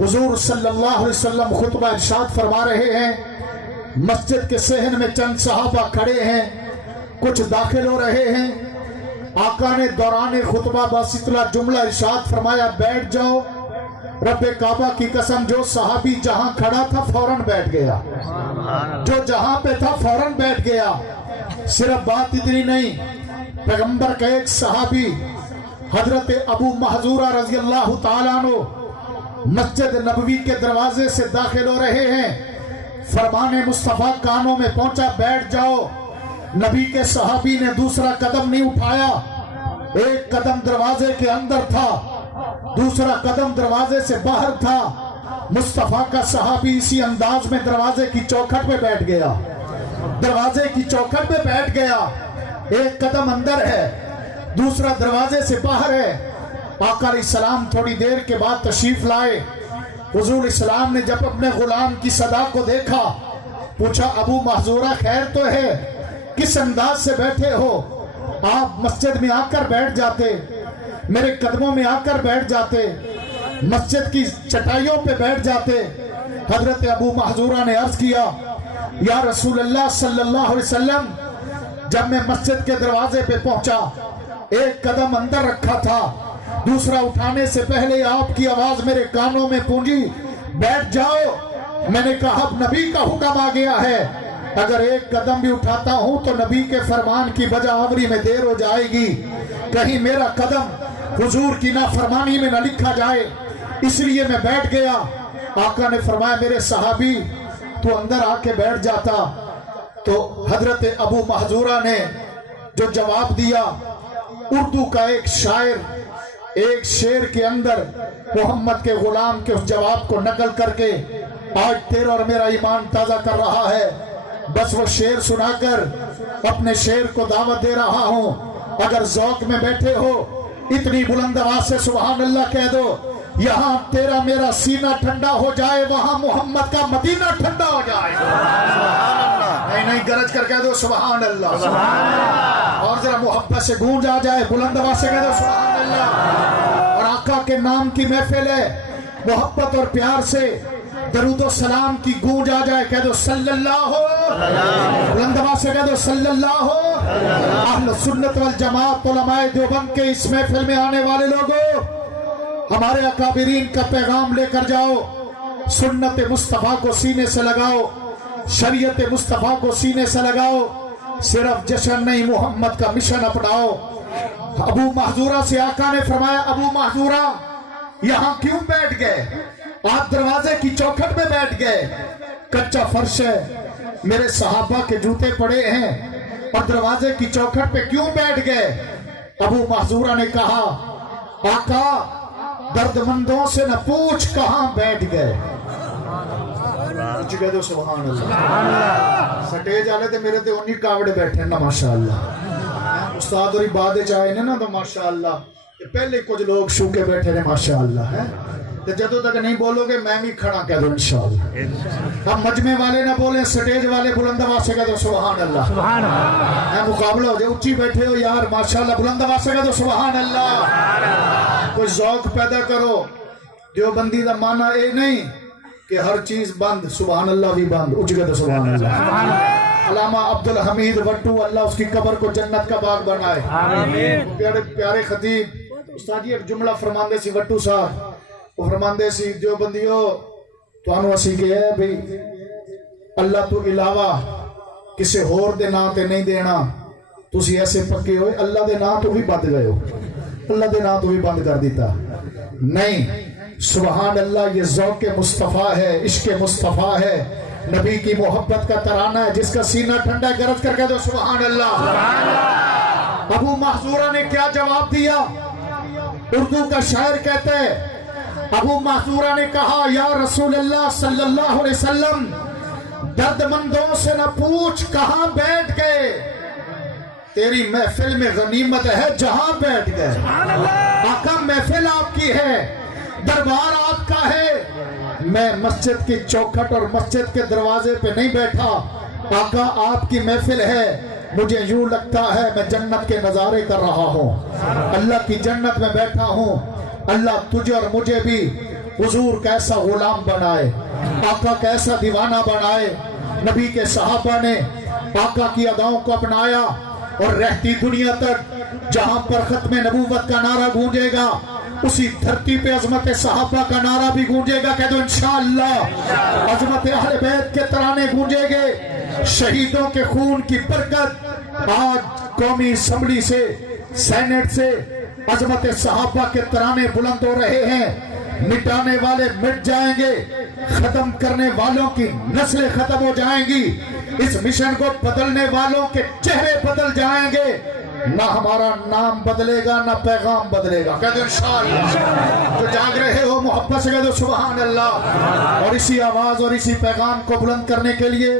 हुजूर सल्लल्लाहु अलैहि वसल्लम खुतबा इरशाद फरमा रहे हैं, मस्जिद के सहन में चंद सहाबा खड़े हैं, कुछ दाखिल हो रहे हैं। आका ने दौरान खुतबा बस इतना जुमला इरशाद फरमाया, बैठ जाओ। रब्बे काबा की कसम, जो सहाबी जहां खड़ा था फौरन बैठ गया, जो जहां पे था फौरन बैठ गया। सिर्फ बात इतनी नहीं, पैगंबर का एक सहाबी हजरत अबू महजूरा रजी अल्लाह ताला अन्हु मस्जिद नबवी के दरवाजे से दाखिल हो रहे हैं। फरमाने मुस्तफा कानों में पहुंचा, बैठ जाओ। नबी के सहाबी ने दूसरा कदम नहीं उठाया। एक कदम दरवाजे के अंदर था, दूसरा कदम दरवाजे से बाहर था। मुस्तफा का सहाबी इसी अंदाज में दरवाजे की चौखट पे बैठ गया, दरवाजे की चौखट पे बैठ गया। एक कदम अंदर है, दूसरा दरवाजे से बाहर है। आका अलैहिस्सलाम थोड़ी देर के बाद तशरीफ लाए। हुजूर इस्लाम ने जब अपने गुलाम की सदा को देखा, पूछा, अबू महजूरा खैर तो है? किस अंदाज से बैठे हो? आप मस्जिद में आकर बैठ जाते, मेरे कदमों में आकर बैठ जाते, मस्जिद की चटाइयों पे बैठ जाते। हजरत अबू महजूरा ने अर्ज किया, या रसूल अल्लाह सल्लल्लाहु अलैहि वसल्लम, जब मैं मस्जिद के दरवाजे पे पहुंचा, एक कदम अंदर रखा था, दूसरा उठाने से पहले आपकी आवाज मेरे कानों में गूंजी, बैठ जाओ। मैंने कहा, अब नबी का हुक्म आ गया है, अगर एक कदम भी उठाता हूं तो नबी के फरमान की बजावरी में देर हो जाएगी, कहीं मेरा कदम हुजूर की नाफरमानी में न लिखा जाए, इसलिए मैं बैठ गया। आका ने फरमाया, मेरे सहाबी तू अंदर आके बैठ जाता। तो हजरत अबू महजूरा ने जो जवाब दिया, उर्दू का एक शायर एक शेर के अंदर मोहम्मद के गुलाम के उस जवाब को नकल करके आज तेरा और मेरा ईमान ताजा कर रहा है। बस वो शेर सुनाकर अपने शेर को दावत दे रहा हूं। अगर ज़ौक़ में बैठे हो, इतनी बुलंद आवाज से सुभान अल्लाह कह दो, यहाँ तेरा मेरा सीना ठंडा हो जाए, वहां मोहम्मद का मदीना ठंडा हो जाए। नहीं नहीं, गरज कर कह दो सुभान अल्लाह, और जरा मोहब्बत से गूंज आ जाए, बुलंद आवाज से कह दो सुभान अल्लाह। और आका के नाम की महफिल है, मोहब्बत और प्यार से दरूद और सलाम की गूंज आ जाए, कह दो सल्लल्लाहु, बुलंद आवाज से कह दो सल्लल्लाहु। अहले सुन्नत वल जमात उलमाए देवबंद के इस महफिल में आने वाले लोगों, हमारे अकाबिरीन का पैगाम लेकर जाओ, सुन्नत मुस्तफा को सीने से लगाओ, शरीयत मुस्तफा को सीने से लगाओ, सिर्फ जश्न नहीं मोहम्मद का मिशन अपनाओ। अबू महजूरा से आका ने फरमाया, अबू महजूरा यहाँ क्यों बैठ गए? आप दरवाजे की चौखट में बैठ गए, कच्चा फर्श है, मेरे सहाबा के जूते पड़े हैं, और दरवाजे की चौखट पे क्यों बैठ गए? अबू महजूरा ने कहा, आका दर्दमंदों से न पूछ कहां बैठ गए। कह दो सुभान अल्लाह। स्टेज वाले ते मेरे ते उन्हीं कावड़े बैठे ना माशाअल्लाह। उस्ताद और इबादत चाहे ने ना तो माशाअल्लाह, पहले कुछ लोग शूके बैठे ने माशाअल्लाह है। तो जदों तक नहीं बोलोगे मैं भी खड़ा कह दो इंशाअल्लाह। अब मजमे वाले ना बोले, स्टेज वाले बुलंद आवाज से कह दो सुभान अल्लाह, सुभान अल्लाह। मुकाबला हो जाए, ऊंची बैठे हो यार माशाअल्लाह, बुलंद आवाज से कह दो सुभान अल्लाह। कोई ज़ौक़ पैदा करो। देवबंदी का माना ये नहीं कि हर चीज बंद, सुभान अल्लाह भी बंद, उच्च कह दो सुभान अल्लाह। अल्लामा अब्दुल हमीद वट्टू, अल्लाह उसकी कब्र को जन्नत का बाग बनाए, आमीन। प्यारे प्यारे खतीब उस्ताद जी एक जुमला फरमांदे सी वट्टू साहब, वो फरमांदे सी, देवबंदियो तुहानू असीं कहा भी अल्लाह तो इलावा किसी होर दे नां ते नहीं देना, तुसी ऐसे पक्के होए अल्लाह दे नां तो भी बंद गए हो, अल्लाह दे नां तो भी बंद कर दिता। नहीं, सुभान अल्लाह ये ज़ौक़ मुस्तफ़ा है, इश्क़ मुस्तफ़ा है, नबी की मोहब्बत का तराना है, जिसका सीना ठंडा गरज करके दो सुभान अल्लाह। अबू महजूरा ने क्या जवाब दिया? उर्दू का शायर कहते हैं, अबू महजूरा ने कहा, या रसूल अल्लाह सल्लल्लाहु अलैहि वसल्लम, दर्दमंदों से न पूछ कहां बैठ गए, तेरी महफिल में गनीमत है जहां बैठ गए। आका महफिल आपकी है, दरबार आपका है, मैं मस्जिद की चौखट और मस्जिद के दरवाजे पे नहीं बैठा, आका आपकी महफिल है, मुझे यूं लगता है मैं जन्नत के नजारे कर रहा हूँ, अल्लाह की जन्नत में बैठा हूँ। अल्लाह तुझे और मुझे भी हुजूर कैसा गुलाम बनाए, आका कैसा दीवाना बनाए। नबी के सहाबा ने आका की अदाओं को अपनाया और रहती दुनिया तक जहां पर खत्म नबूवत का नारा गूंजेगा उसी धरती पे अजमत सहाबा का नारा भी गूंजेगा। कह दो इंशाअल्लाह अजमत अहले बैत के तराने गूंजेंगे। शहीदों के खून की बरकत आज कौमी असम्बली से, सेनेट से अजमत सहाबा के तराने बुलंद हो रहे हैं। मिटाने वाले मिट जाएंगे, खत्म करने वालों की नस्लें खत्म हो जाएंगी, इस मिशन को बदलने वालों के चेहरे बदल जाएंगे। ना हमारा नाम बदलेगा ना पैगाम बदलेगा। कह दो इंशाअल्लाह। जो जाग रहे हो मोहब्बत से कह दो सुभान अल्लाह। और इसी आवाज और इसी पैगाम को बुलंद करने के लिए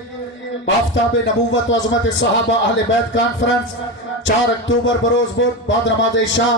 आफ्ताब नबूवत व अज़मत सहाबा अहले बैत कॉन्फ्रेंस 4 अक्टूबर बरोज बुध बाद नमाज इशा